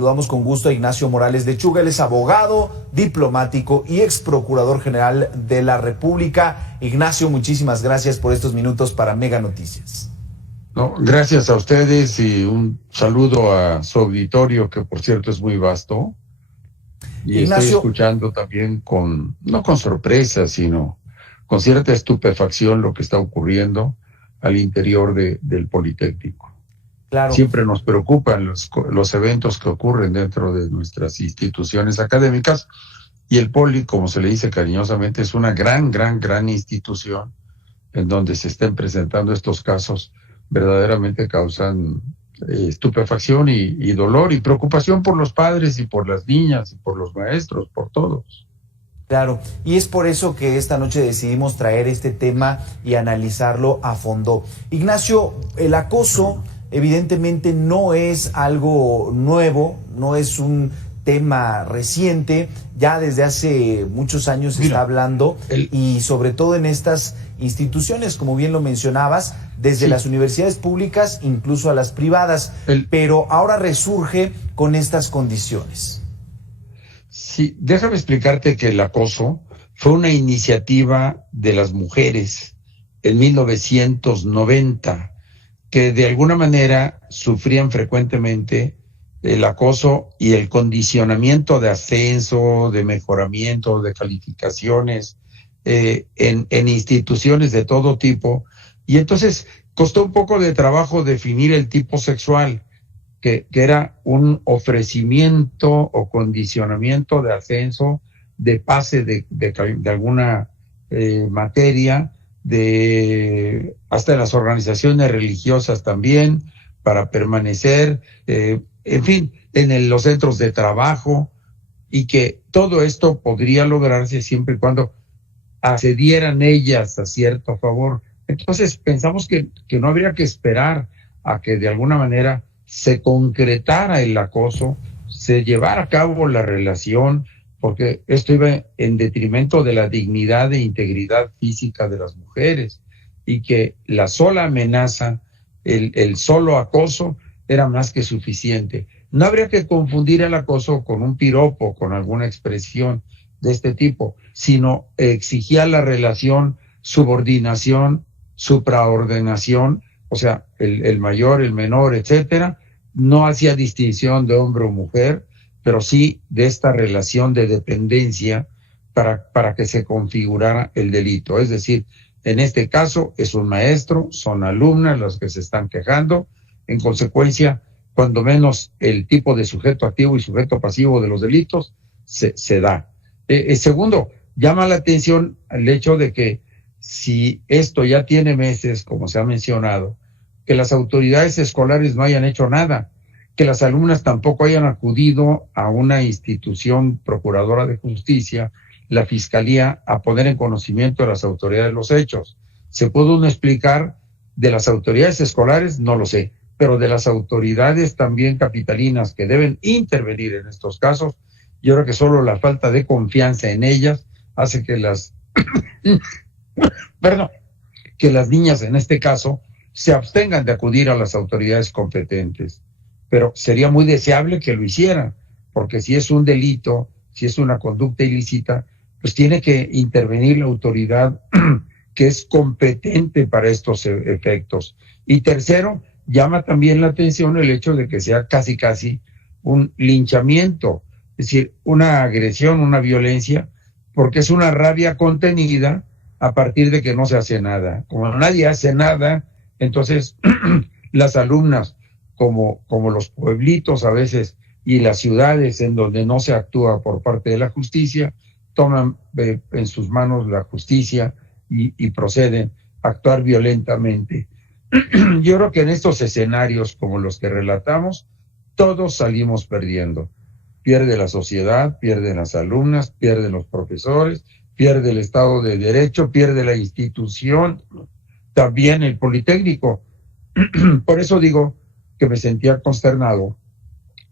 Saludamos con gusto a Ignacio Morales Lechuga, él es abogado, diplomático y ex procurador general de la República. Ignacio, muchísimas gracias por estos minutos para Mega Noticias. No, gracias a ustedes y un saludo a su auditorio, que por cierto es muy vasto. Y Ignacio, estoy escuchando también no con sorpresa, sino con cierta estupefacción lo que está ocurriendo al interior del Politécnico. Claro. Siempre nos preocupan los eventos que ocurren dentro de nuestras instituciones académicas, y el Poli, como se le dice cariñosamente, es una gran institución en donde se estén presentando estos casos. Verdaderamente causan estupefacción y dolor y preocupación por los padres y por las niñas y por los maestros, por todos. Claro, y es por eso que esta noche decidimos traer este tema y analizarlo a fondo. Ignacio, el acoso evidentemente no es algo nuevo, no es un tema reciente, ya desde hace muchos años se está hablando, y sobre todo en estas instituciones, como bien lo mencionabas, desde las universidades públicas incluso a las privadas, pero ahora resurge con estas condiciones. Sí, déjame explicarte que el acoso fue una iniciativa de las mujeres en 1990, que de alguna manera sufrían frecuentemente el acoso y el condicionamiento de ascenso, de mejoramiento, de calificaciones en instituciones de todo tipo. Y entonces costó un poco de trabajo definir el tipo sexual, que era un ofrecimiento o condicionamiento de ascenso, de pase de alguna materia, hasta en las organizaciones religiosas también, para permanecer, en fin, en los centros de trabajo, y que todo esto podría lograrse siempre y cuando accedieran ellas a cierto favor. Entonces pensamos que no habría que esperar a que de alguna manera se concretara el acoso, se llevara a cabo la relación, porque esto iba en detrimento de la dignidad e integridad física de las mujeres, y que la sola amenaza, el solo acoso, era más que suficiente. No habría que confundir el acoso con un piropo, con alguna expresión de este tipo, sino exigía la relación, subordinación, supraordenación, o sea, el mayor, el menor, etcétera. No hacía distinción de hombre o mujer, pero sí de esta relación de dependencia para que se configurara el delito. Es decir, en este caso es un maestro, son alumnas las que se están quejando. En consecuencia, cuando menos el tipo de sujeto activo y sujeto pasivo de los delitos se da. Segundo, llama la atención el hecho de que si esto ya tiene meses, como se ha mencionado, que las autoridades escolares no hayan hecho nada, que las alumnas tampoco hayan acudido a una institución procuradora de justicia, la fiscalía, a poner en conocimiento de las autoridades los hechos. ¿Se puede uno explicar de las autoridades escolares? No lo sé, pero de las autoridades también capitalinas que deben intervenir en estos casos, yo creo que solo la falta de confianza en ellas hace que que las niñas en este caso se abstengan de acudir a las autoridades competentes. Pero sería muy deseable que lo hicieran, porque si es un delito, si es una conducta ilícita, pues tiene que intervenir la autoridad que es competente para estos efectos. Y tercero, llama también la atención el hecho de que sea casi un linchamiento, es decir, una agresión, una violencia, porque es una rabia contenida a partir de que no se hace nada. Como nadie hace nada, entonces las alumnas, como los pueblitos a veces y las ciudades en donde no se actúa por parte de la justicia, toman en sus manos la justicia y proceden a actuar violentamente. Yo creo que en estos escenarios como los que relatamos, todos salimos perdiendo. Pierde la sociedad, pierden las alumnas, pierden los profesores, pierde el Estado de Derecho, pierde la institución, también el Politécnico. Por eso digo que me sentía consternado,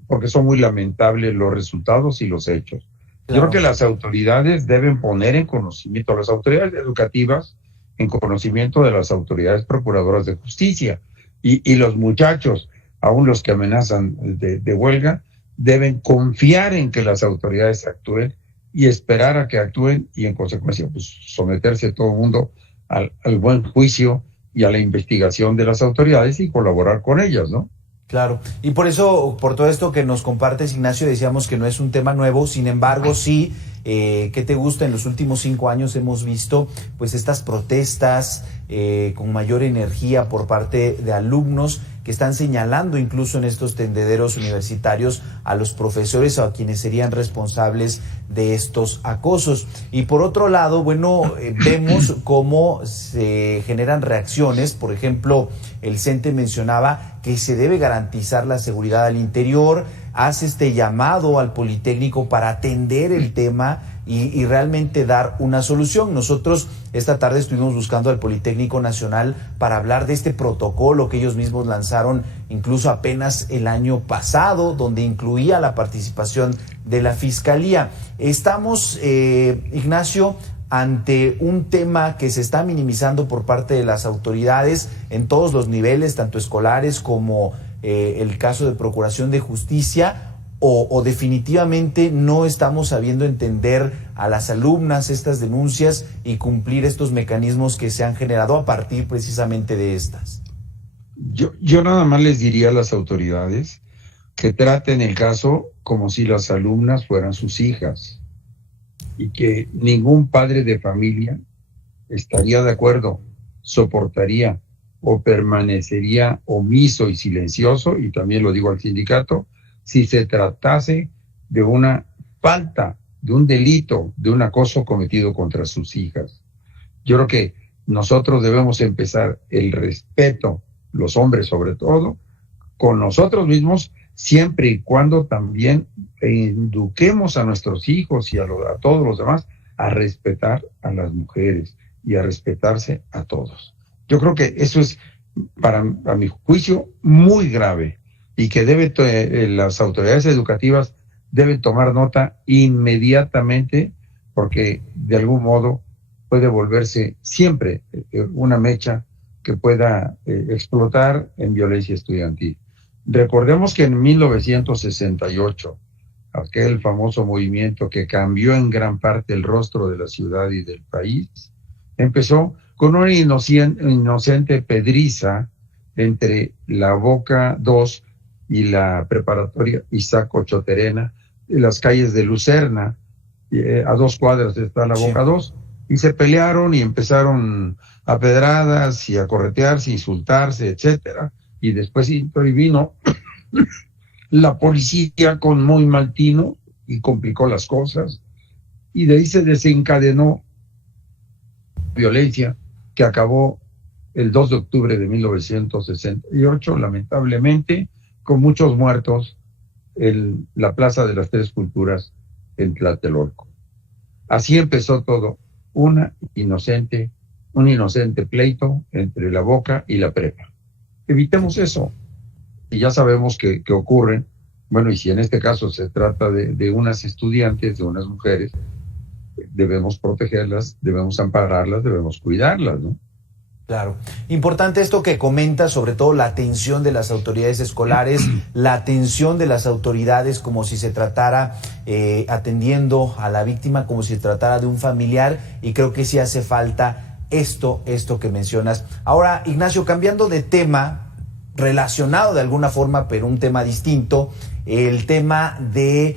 porque son muy lamentables los resultados y los hechos. Claro. Yo creo que las autoridades deben poner en conocimiento, las autoridades educativas, en conocimiento de las autoridades procuradoras de justicia, y los muchachos, aún los que amenazan de huelga, deben confiar en que las autoridades actúen y esperar a que actúen y en consecuencia pues someterse todo el mundo al buen juicio y a la investigación de las autoridades y colaborar con ellas, ¿no? Claro, y por eso, por todo esto que nos compartes, Ignacio, decíamos que no es un tema nuevo, sin embargo, sí, ¿qué te gusta? En los últimos 5 años hemos visto pues estas protestas con mayor energía por parte de alumnos que están señalando incluso en estos tendederos universitarios a los profesores o a quienes serían responsables de estos acosos. Y por otro lado, bueno, vemos cómo se generan reacciones. Por ejemplo, el CENTE mencionaba que se debe garantizar la seguridad al interior, hace este llamado al Politécnico para atender el tema y realmente dar una solución. Nosotros esta tarde estuvimos buscando al Politécnico Nacional para hablar de este protocolo que ellos mismos lanzaron incluso apenas el año pasado, donde incluía la participación de la Fiscalía. Estamos, Ignacio, ante un tema que se está minimizando por parte de las autoridades en todos los niveles, tanto escolares como el caso de Procuración de Justicia, o definitivamente no estamos sabiendo entender a las alumnas estas denuncias y cumplir estos mecanismos que se han generado a partir precisamente de estas. Yo nada más les diría a las autoridades que traten el caso como si las alumnas fueran sus hijas y que ningún padre de familia estaría de acuerdo, soportaría o permanecería omiso y silencioso, y también lo digo al sindicato, si se tratase de una falta, de un delito, de un acoso cometido contra sus hijas. Yo creo que nosotros debemos empezar el respeto, los hombres sobre todo, con nosotros mismos, siempre y cuando también eduquemos a nuestros hijos y a todos los demás a respetar a las mujeres y a respetarse a todos. Yo creo que eso es, a mi juicio, muy grave y que las autoridades educativas deben tomar nota inmediatamente, porque de algún modo puede volverse siempre una mecha que pueda explotar en violencia estudiantil. Recordemos que en 1968, aquel famoso movimiento que cambió en gran parte el rostro de la ciudad y del país, empezó con una inocente pedriza entre la Boca 2 y la preparatoria Isaac Ochoterena, en las calles de Lucerna, a 2 cuadras está la Boca 2, y se pelearon y empezaron a pedradas y a corretearse, insultarse, etcétera, y después intervino la policía con muy mal tino y complicó las cosas, y de ahí se desencadenó violencia que acabó el 2 de octubre de 1968, lamentablemente, con muchos muertos en la Plaza de las Tres Culturas en Tlatelolco. Así empezó todo, un inocente pleito entre la Boca y la prepa. Evitemos eso. Y ya sabemos que ocurren, bueno, y si en este caso se trata de unas estudiantes, de unas mujeres, debemos protegerlas, debemos ampararlas, debemos cuidarlas, ¿no? Claro. Importante esto que comenta, sobre todo la atención de las autoridades escolares, la atención de las autoridades como si se tratara, atendiendo a la víctima como si se tratara de un familiar, y creo que sí hace falta esto que mencionas. Ahora, Ignacio, cambiando de tema, relacionado de alguna forma, pero un tema distinto, el tema de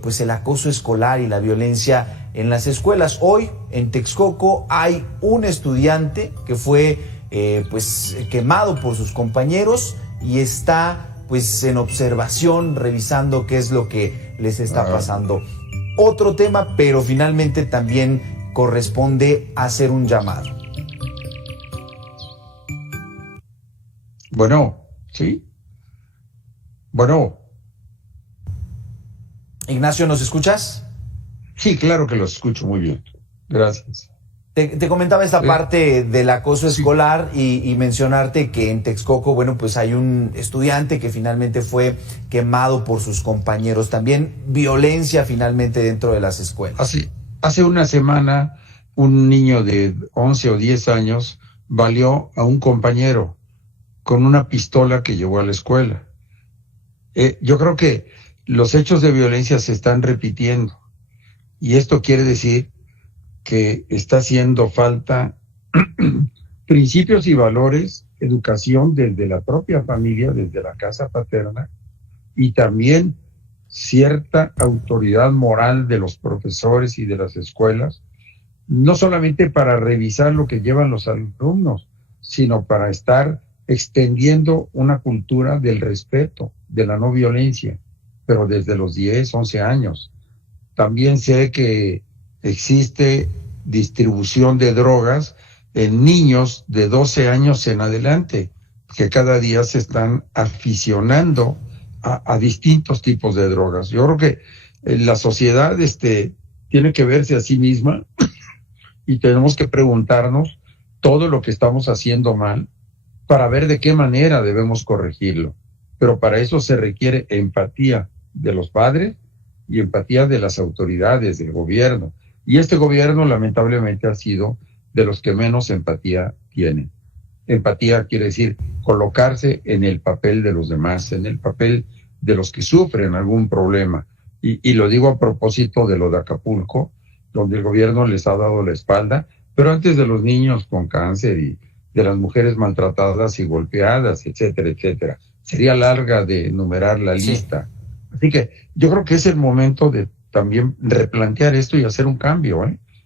pues el acoso escolar y la violencia en las escuelas. Hoy en Texcoco hay un estudiante que fue pues quemado por sus compañeros y está pues en observación, revisando qué es lo que les está pasando. Otro tema, pero finalmente también corresponde hacer un llamado. Bueno, sí. Bueno. Ignacio, ¿nos escuchas? Sí, claro que los escucho muy bien. Gracias. Te comentaba esta parte del acoso escolar y mencionarte que en Texcoco, bueno, pues hay un estudiante que finalmente fue quemado por sus compañeros. También violencia finalmente dentro de las escuelas. Hace una semana un niño de 11 o 10 años baleó a un compañero con una pistola que llevó a la escuela. Yo creo que los hechos de violencia se están repitiendo. Y esto quiere decir que está haciendo falta principios y valores, educación desde la propia familia, desde la casa paterna, y también cierta autoridad moral de los profesores y de las escuelas, no solamente para revisar lo que llevan los alumnos, sino para estar extendiendo una cultura del respeto, de la no violencia, pero desde los 10, 11 años. También sé que existe distribución de drogas en niños de 12 años en adelante, que cada día se están aficionando a distintos tipos de drogas. Yo creo que la sociedad tiene que verse a sí misma y tenemos que preguntarnos todo lo que estamos haciendo mal para ver de qué manera debemos corregirlo. Pero para eso se requiere empatía de los padres y empatía de las autoridades, del gobierno. Y este gobierno lamentablemente ha sido de los que menos empatía tienen. Empatía quiere decir colocarse en el papel de los demás, en el papel de los que sufren algún problema. Y lo digo a propósito de lo de Acapulco, donde el gobierno les ha dado la espalda, pero antes de los niños con cáncer y de las mujeres maltratadas y golpeadas, etcétera, etcétera. Sería larga de enumerar la lista. Así que yo creo que es el momento de también replantear esto y hacer un cambio,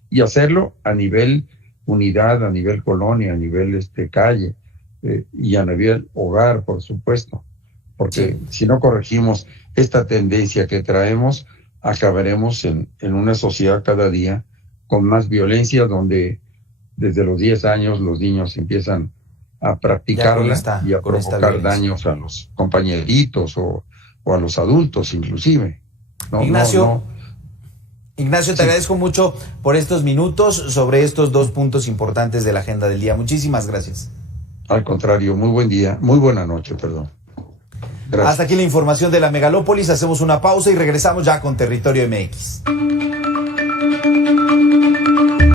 y hacerlo a nivel unidad, a nivel colonia, a nivel calle, y a nivel hogar, por supuesto. Porque si no corregimos esta tendencia que traemos, acabaremos en una sociedad cada día con más violencia, donde desde los 10 años los niños empiezan a practicarla y a provocar daños a los compañeritos o a los adultos inclusive. Ignacio, te agradezco mucho por estos minutos sobre estos 2 puntos importantes de la agenda del día. Muchísimas gracias. Al contrario, muy buen día, muy buena noche, perdón. Gracias. Hasta aquí la información de la megalópolis. Hacemos una pausa y regresamos ya con Territorio MX.